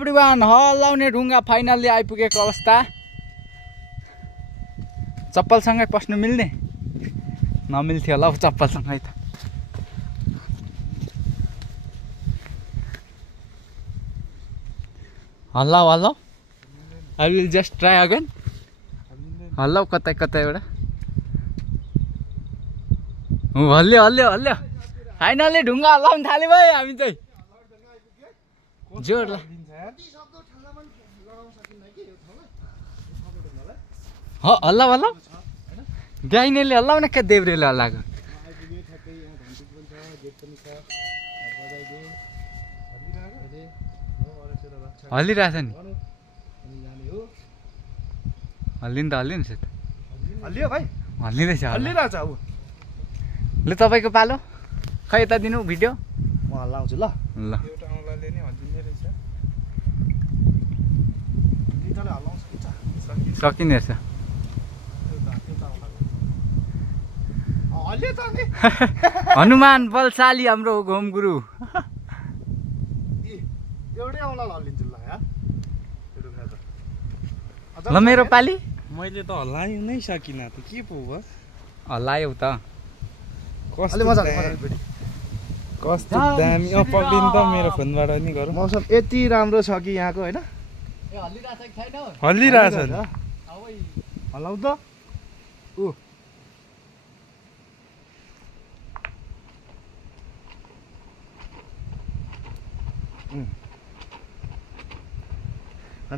Everyone हल्लाउने ढुङ्गा finally आइपुगेको अवस्था। चप्पलसँगै पस्नु मिल्ने नमिल्थ्यो होला हौ चप्पलसँगै त। हल्ला हल्ला I will just try again. हल्ला कतै कतै एउटा हल्ल्यो हल्ल्यो हल्ल्यो फाइनल्ली ढुङ्गा हल्लाउनु थाल्यो भाइ। हामी चाहिँ जोड ल हल्ला हल्ला गाइनेले हल्लाउने क्या देब्रेले हल्लाएको हल्लिरहेछ नि। हल्लिनु त हल्लिनु छ त हल्लियो भाइ हल्लिँदैछ हल्लिरहेछ अब। ल तपाईँको पालो खै यता दिनु भिडियो म हल्लाउँछु ल। ल एउटा औँलाले नि हल्लिँदै रहेछ। दुईटाले हल्लाउन सकिन्छ सकिने रहेछ। हल्लियो त नि हनुमान बलशाली हाम्रो घोम गुरु। एउटै औँलाले हल्लिन्छु ल यार। ल मेरो पाली मैले त हल्लाइ नै सकिनँ त के पो भयो। हल्लायौ त अलि मजाले कस्तो दामी पक्रिनु त मेरो फोनबाट नि गरौँ। मौसम यति राम्रो छ कि यहाँको होइन। हल्लिरहेछ नि हल्लाउ त ऊ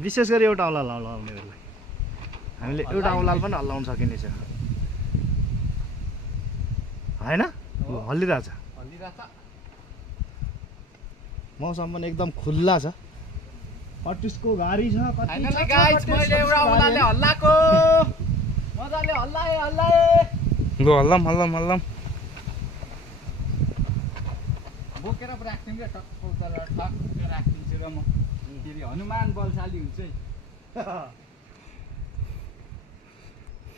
विशेष गरी एउटा औँला हल्लाउने बेला हामीले एउटा औँलाले पनि हल्लाउन सकिने छ होइन। हल्लिरहेछ मौसम पनि एकदम खुल्ला छ। पट्टिसको घारी छ फाइनल्ली गाइस मैले एउटा औँलाले हल्लाको मजाले हल्लाए लु हल्लाम हल्लाम हल्लाम बोकेर राख्दिनु क्या टक्क उता ठक्क राखिदिन्छु र म फेरि हनुमान बलशाली हुन्छ है।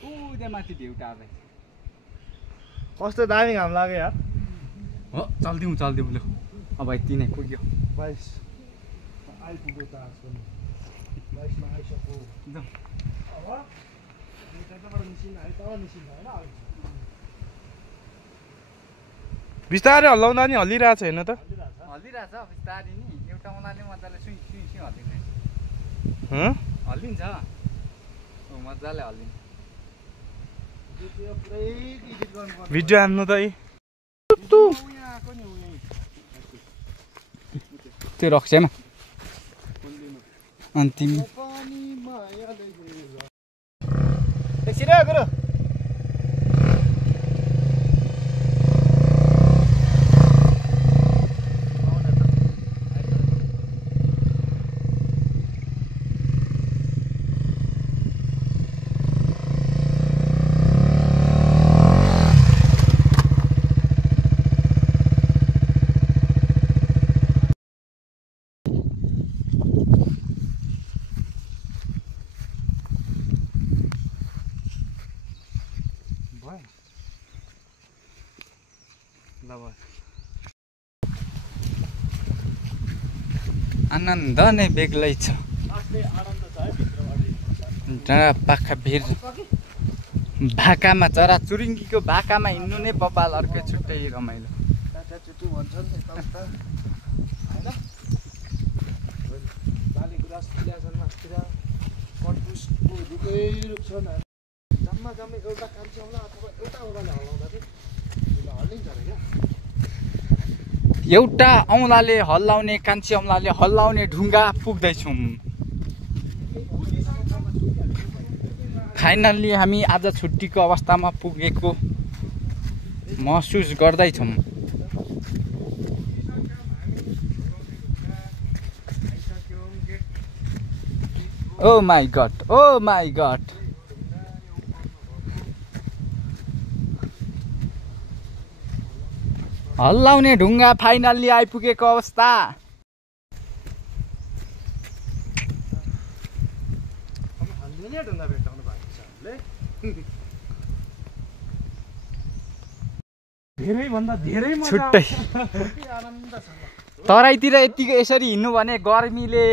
ऊ त्यहाँ माथि ढेउटा अब कस्तो दामी घाम लाग्यो यार। हो चल्दिउँ चल्दिउँ लु अब यति नै पुग्यो। 22 आइपुग्यो त आज पनि 22 मा आइसक्यो। अब यताबाट निस्किन आइ तल निस्किन्छ हैन। बिस्तारै हल्लाउँदा नि हल्लिरहेछ हेर्न त। हल्लिरहेछ बिस्तारै नि एउटा औँलाले मजाले सुई सुई सुई हल्लिँदैछ। हल्लिन्छ मजाले हल्लिन्छ। भिडियो हान्नु त त्यो रक्सेमा अनि तिमी एकछिन है गुरु। आनन्द नै बेग्लै छ। डाँडा पाखा भिर भाकामा चरा चुरुङ्गीको भाकामा हिँड्नु नै बबाल अर्कै छुट्टै रमाइलो। एउटा औँलाले हल्लाउने कान्छी औँलाले हल्लाउने ढुङ्गा पुग्दैछौँ। फाइनल्ली हामी आज छुट्टीको अवस्थामा पुगेको महसुस गर्दैछौँ। Oh my God oh my God हल्लाउने ढुङ्गा फाइनल्ली आइपुगेको अवस्था। धेरै भन्दा धेरै मजा छुट्टै आनन्द छ। तराईतिर यतिको यसरी हिँड्नु भने गर्मीले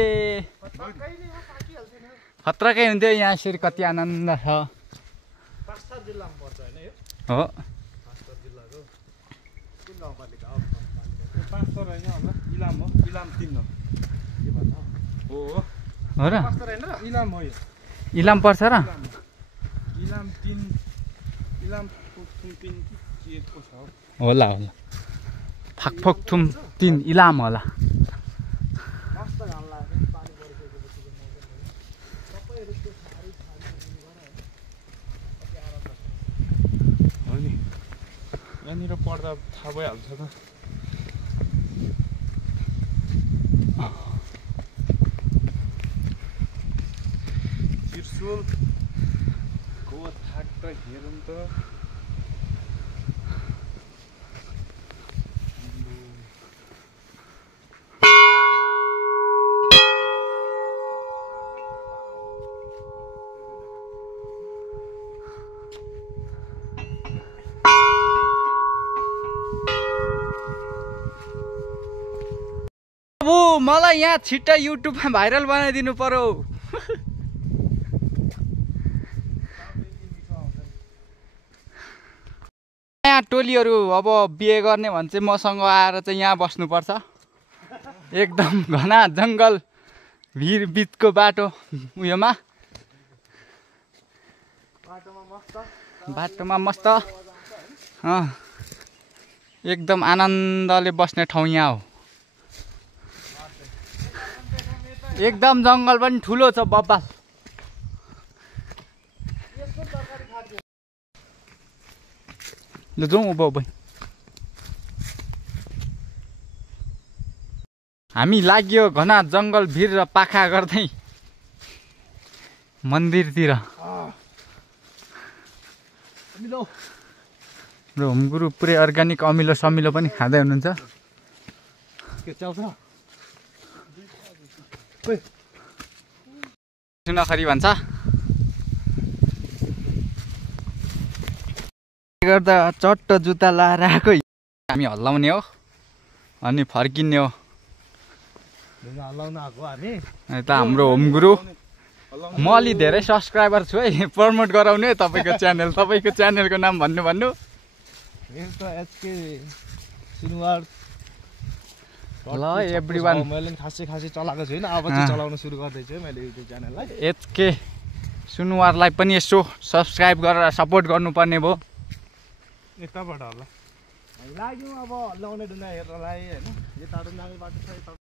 खतराकै हुन्थ्यो। यहाँ यसरी कति आनन्द छ। पाँचथर जिल्लामा पर्छ होइन यो? हो पाँचथर जिल्लाको कुन गाउँपालिका हो? पाँचथर होइन होला, इलाम हो, इलाम 3 हो। के भन्छ? हो हो र पाँचथर होइन र? इलाम हो यो। इलाम पर्छ र? इलाम 3 इलाम 3 के को छ हौ? होला होला फाकफोकथुम 3 इलाम होला। मस्त घाम लाग्यो पानी परिसकेपछि सबैहरू त्यो छारी हो नि, यहाँनिर पढ्दा थाहा भइहाल्छ त। त्रिशुलको थाक त हेरौँ त। अब मलाई यहाँ छिट्टै युट्युबमा भाइरल बनाइदिनु पर्यो। यहाँ टोलीहरू अब बिहे गर्ने भने चाहिँ मसँग आएर चाहिँ यहाँ बस्नुपर्छ। एकदम घना जङ्गल भिर बिचको बाटो उयोमा बाटोमा मस्त एकदम आनन्दले बस्ने ठाउँ यहाँ हो। एकदम जङ्गल पनि ठुलो छ बब्बाल। ल जाउँ अब हामी लाग्यो घना जङ्गल भिर र पाखा गर्दै मन्दिरतिर। र होमगुरु पुरै अर्ग्यानिक अमिलो समिलो पनि खाँदै हुनुहुन्छ। सुनखरी भन्छ गर्दा चट्ट जुत्ता लाएर आएको हामी हल्लाउने हो अनि फर्किने हो। हल्लाउन आएको हामी त हाम्रो होमगुरु म अलि धेरै सब्सक्राइबर छु है, प्रमोट गराउने है तपाईँको च्यानल। तपाईँको च्यानलको नाम भन्नु एचके सुनवार ल एभ्रिवान। मैले खासै चलाएको छुइनँ, अब चाहिँ चलाउन सुरु गर्दैछु है मैले युट्युब च्यानललाई। एचके सुनवारलाई पनि यसो सब्सक्राइब गरेर सपोर्ट गर्नुपर्ने भयो। यताबाट होला लाग्यो अब हल्लाउने ढुङ्गा हेर्नलाई होइन। यताबाट जाने बाटो छ।